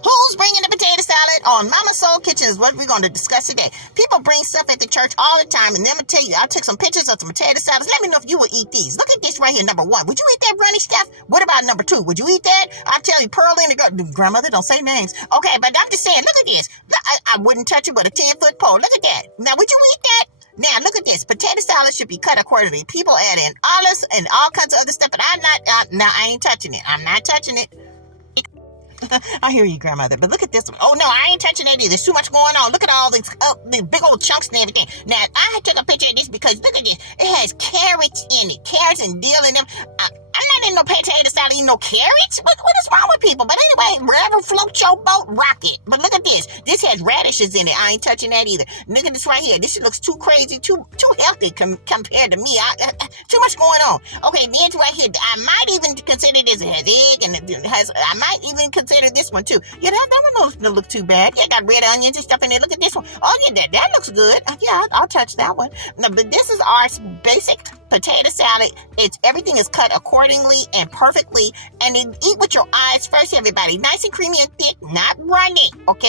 Who's bringing the potato salad on Mama Soul Kitchen is what we're going to discuss today. People bring stuff at the church all the time, and let me tell you, I took some pictures of some potato salads. Let me know if you would eat these. Look at this right here, number 1. Would you eat that runny stuff? What about number 2? Would you eat that? I tell you, Pearl and the grandmother, don't say names. Okay, but I'm just saying, look at this. I wouldn't touch it with a 10-foot pole. Look at that. Now, would you eat that? Now, look at this. Potato salad should be cut accordingly. People add in olives and all kinds of other stuff, but I ain't touching it. I'm not touching it. I hear you, grandmother, but look at this one. Oh, no, I ain't touching that either. There's too much going on. Look at all these big old chunks and everything. Now, I took a picture of this because look at this. It has carrots in it. Carrots and dill in them. I'm not in no potato salad eating no carrots. What is wrong with people? But anyway, wherever floats your boat, rock it. But look at this. This has radishes in it. I ain't touching that either. Look at this right here. This looks too crazy, too healthy compared to me. Too much going on. Okay, then right here, I might even consider this. It has egg and it has. I might even consider this one too. Yeah, that one don't look too bad. Yeah, got red onions and stuff in there. Look at this one. Oh yeah, that looks good. Yeah, I'll touch that one. No, but this is our basic potato salad. Everything is cut accordingly and perfectly, and then eat with your eyes first, everybody. Nice and creamy and thick, not runny. Okay.